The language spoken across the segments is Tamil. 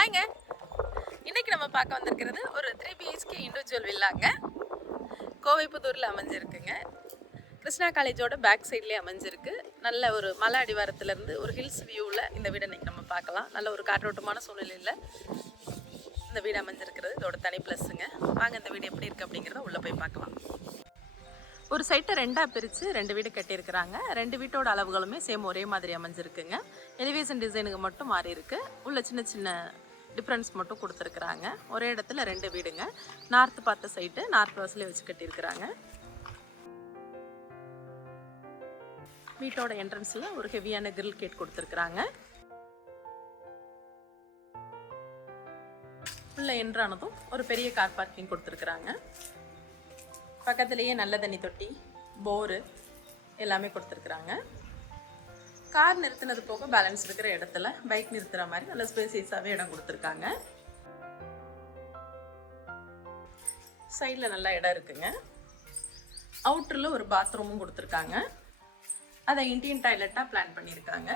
ஹாய்ங்க. இன்னைக்கு நம்ம பார்க்க வந்திருக்கிறது ஒரு 3 BHK இண்டிவிஜுவல் வில்லாங்க. கோவைப்புதூரில் அமைஞ்சிருக்குங்க. கிருஷ்ணா காலேஜோட பேக் சைட்லேயே அமைஞ்சிருக்கு. நல்ல ஒரு மலை அடிவாரத்துலேருந்து ஒரு ஹில்ஸ் வியூவில் இந்த வீடை இன்னைக்கு நம்ம பார்க்கலாம். நல்ல ஒரு காற்றோட்டமான சூழ்நிலையில் இந்த வீடு அமைஞ்சிருக்கிறது இதோட தனி ப்ளஸ்ஸுங்க. வாங்க இந்த வீடு எப்படி இருக்குது அப்படிங்கிறத உள்ளே போய் பார்க்கலாம். ஒரு சைட்டை ரெண்டாக பிரித்து 2 வீடு கட்டியிருக்கிறாங்க. 2 வீட்டோட அளவுகளுமே சேம் ஒரே மாதிரி அமைஞ்சிருக்குங்க. எலிவேஷன் டிசைனுக்கு மட்டும் மாறி இருக்கு. உள்ள சின்ன சின்ன டிஃப்ரென்ஸ் மட்டும் கொடுத்துருக்குறாங்க. ஒரே இடத்துல 2 வீடுங்க. நார்த் பார்த்த சைட்டு நார்த் வாசலே வச்சு கட்டியிருக்கிறாங்க. வீட்டோட என்ட்ரன்ஸில் ஒரு ஹெவியான கிரில் கேட் கொடுத்துருக்குறாங்க. உள்ள என்ட்ரானதும் ஒரு பெரிய கார் பார்க்கிங் கொடுத்துருக்குறாங்க. பக்கத்துலேயே நல்ல தண்ணி தொட்டி, போரு எல்லாமே கொடுத்துருக்குறாங்க. கார் நிறுத்தினது போக பேலன்ஸ் இருக்கிற இடத்துல பைக் நிறுத்துகிற மாதிரி நல்ல ஸ்பேசியஸாகவே இடம் கொடுத்துருக்காங்க. சைடில் நல்ல இடம் இருக்குங்க. அவுட்டரில் ஒரு பாத்ரூமும் கொடுத்துருக்காங்க. அதை இண்டியன் டாய்லெட்டாக பிளான் பண்ணியிருக்காங்க.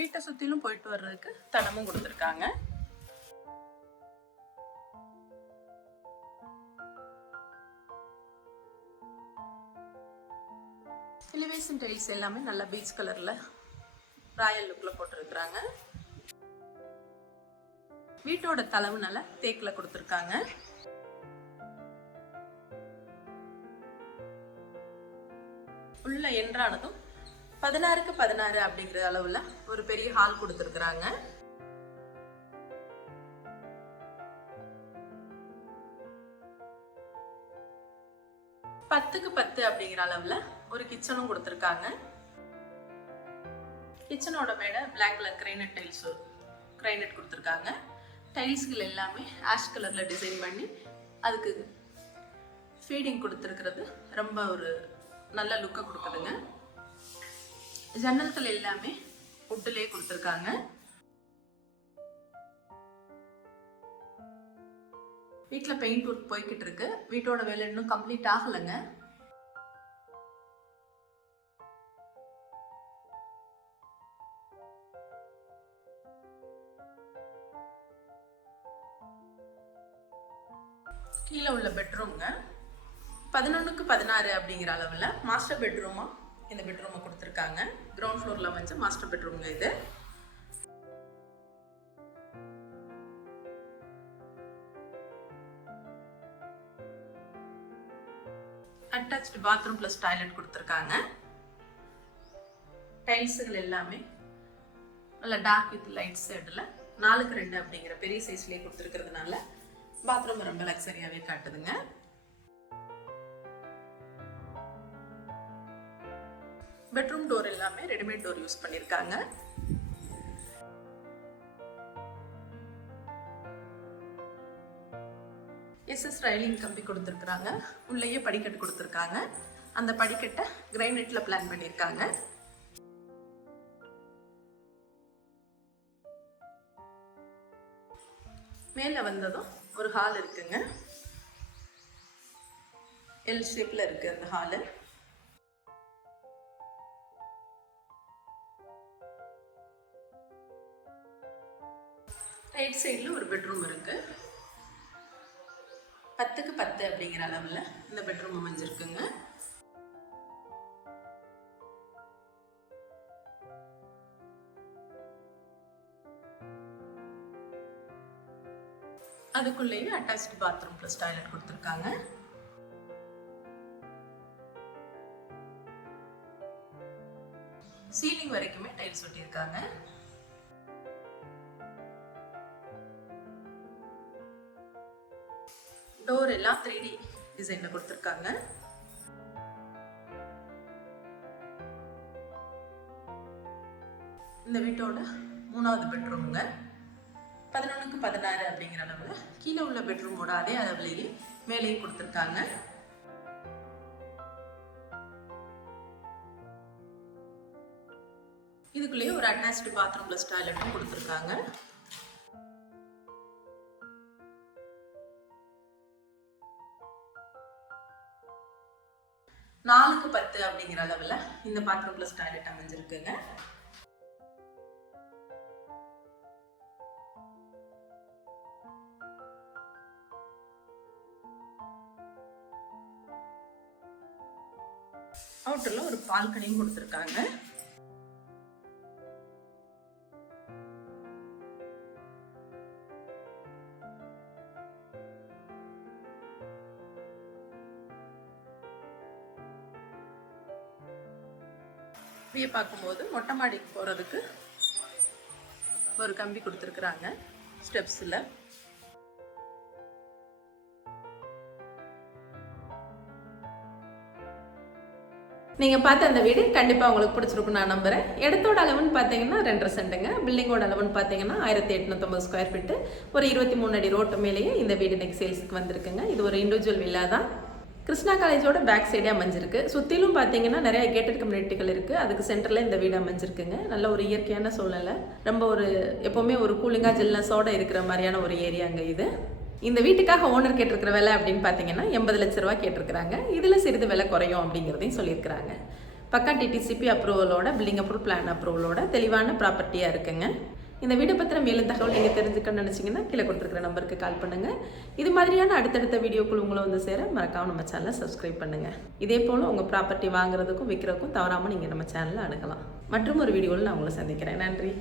வீட்டை சுற்றிலும் போயிட்டு வர்றதுக்கு தடமும் கொடுத்துருக்காங்க. எலிவேஷன் டைல்ஸ் எல்லாமே நல்ல பீச் கலரில் ராயல் லுக்கில் போட்டிருக்கிறாங்க. வீட்டோட தளவு நல்ல தேக்கில் கொடுத்துருக்காங்க. உள்ள என்ட்ரானதும் 16க்கு 16 அப்படிங்கிற அளவுல ஒரு பெரிய ஹால் கொடுத்துருக்குறாங்க. பத்துக்கு 10 அப்படிங்கிற அளவுல ஒரு கிச்சனும் கொடுத்துருக்காங்க. கிச்சனோட மேடை black colour granite tiles granite கொடுத்துருக்காங்க. டைல்ஸ்கள் எல்லாமே ஆஷ் கலர்ல டிசைன் பண்ணி அதுக்கு ஃபீடிங் கொடுத்துருக்கிறது ரொம்ப ஒரு நல்ல லுக்கை கொடுக்குதுங்க. ஜன்னல்கள் எல்லாமே உட்டிலே கொடுத்துருக்காங்க. வீட்டில் பெயிண்ட் ஒர்க் போய்கிட்டு இருக்கு. வீட்டோட வேலை இன்னும் கம்ப்ளீட் ஆகலைங்க. கீழே உள்ள பெட்ரூம்ங்க 11க்கு 16 அப்படிங்கிற அளவில் மாஸ்டர் பெட்ரூமா இந்த பெட்ரூமை கொடுத்துருக்காங்க. கிரவுண்ட் ஃப்ளோரில் அமைஞ்ச மாஸ்டர் பெட்ரூம்ங்க இது. அட்டாச்டு பாத்ரூம் பிளஸ் டாய்லெட் கொடுத்துருக்காங்க. டைல்ஸுகள் எல்லாமே நல்ல டார்க் வித் லைட் ஷேடில் 4க்கு 2 அப்படிங்கிற பெரிய சைஸ்லேயே கொடுத்துருக்கிறதுனால பாத்ரூம் ரொம்ப லக்ஸரியாகவே காட்டுதுங்க. பெட்ரூம் டோர் எல்லாமே ரெடிமேட் டோர் யூஸ் பண்ணியிருக்காங்க. எஸ்எஸ் ரைலிங் கம்பி கொடுத்துருக்குறாங்க. உள்ளேயே படிக்கட்டு கொடுத்துருக்காங்க. அந்த படிக்கட்டை கிரைனைட்ல பிளான் பண்ணியிருக்காங்க. மேலே வந்ததும் ஒரு ஹால் இருக்குங்க. எல் ஷேப்ல இருக்கு அந்த ஹாலு. ரைட் சைடில் ஒரு பெட்ரூம் இருக்கு. 10க்கு 10 அப்படிங்கிற அளவில் இந்த பெட்ரூம் அமைஞ்சிருக்குங்க. அதுக்குள்ளேயே அட்டாச்டு பாத்ரூம் பிளஸ் டாய்லெட் கொடுத்துருக்காங்க. சீலிங் வரைக்குமே டைல்ஸ் ஒட்டியிருக்காங்க. டோர் எல்லாம் 3D டிசைன்ல கொடுத்துருக்காங்க. இந்த வீட்டோட 3வது பெட்ரூம்ங்க 11க்கு 16 அப்படிங்கிற அளவுல கீழே உள்ள பெட்ரூமோட அதே அளவுலேயே மேலேயும் கொடுத்துருக்காங்க. இதுக்குள்ளேயே ஒரு அட்டாச்டு பாத்ரூம் பிளஸ் டாய்லெட்டும் கொடுத்துருக்காங்க. 4க்கு 10 அப்படிங்கிற அளவில் இந்த பாத்ரூம் ப்ளஸ் டாய்லெட் அமைஞ்சிருக்குங்க. அவுட்டரில் ஒரு பால்கனியும் கொடுத்துருக்காங்க. இப்படியே பார்க்கும்போது மொட்டை மாடிக்கு போகிறதுக்கு ஒரு கம்பி கொடுத்துருக்குறாங்க ஸ்டெப்ஸில். நீங்கள் பார்த்த அந்த வீடு கண்டிப்பாக உங்களுக்கு பிடிச்சிருக்கும் நான் நம்புகிறேன். இடத்தோட அளவுன்னு பார்த்தீங்கன்னா 2.5 சென்ட்டுங்க. பில்டிங்கோட அளவுன்னு பார்த்தீங்கன்னா 1850 ஸ்கொயர் ஃபீட்டு. ஒரு 23 அடி ரோட்டு மேலேயே இந்த வீடு இன்னைக்கு சேல்ஸுக்கு வந்திருக்குங்க. இது ஒரு இண்டிவிஜுவல் வில்லா தான். கிருஷ்ணா காலேஜோட பேக் சைடே அமைஞ்சிருக்கு. சுற்றிலும் பார்த்தீங்கன்னா நிறைய கேட்டட் கம்யூனிட்டிகள் இருக்குது. அதுக்கு சென்டரில் இந்த வீடு அமைஞ்சிருக்குங்க. நல்ல ஒரு இயற்கையான சூழ்நிலை, ரொம்ப ஒரு எப்போவுமே ஒரு கூலிங்காக ஜில்னஸோடு இருக்கிற மாதிரியான ஒரு ஏரியாங்க இது. இந்த வீட்டுக்காக ஓனர் கேட்டிருக்கிற விலை அப்படின்னு பார்த்தீங்கன்னா 80 லட்ச ரூபா கேட்டிருக்கிறாங்க. இதில் சிறிது விலை குறையும் அப்படிங்கிறதையும் சொல்லியிருக்கிறாங்க. பக்கா டிடிசிபி அப்ரூவலோட, பில்டிங் அப்ரூவல், பிளான் அப்ரூவலோட தெளிவான ப்ராப்பர்ட்டியாக இருக்குங்க. இந்த வீடை பற்றின மேலும் தகவல் நீங்கள் தெரிஞ்சுக்கணும்னு நினச்சிங்கன்னா கீழே கொடுத்துருக்கிற நம்பருக்கு கால் பண்ணுங்கள். இது மாதிரியான அடுத்தடுத்த வீடியோக்குள் உங்களை வந்து சேர மறக்காமல் நம்ம சேனலை சப்ஸ்கிரைப் பண்ணுங்கள். இதே போல் உங்கள் ப்ராப்பர்ட்டி வாங்குறதுக்கும் விற்கிறதுக்கும் தவறாமல் நீங்கள் நம்ம சேனலில் அணுகலாம். மற்றும் ஒரு வீடியோவில் நான் உங்களை சந்திக்கிறேன். நன்றி.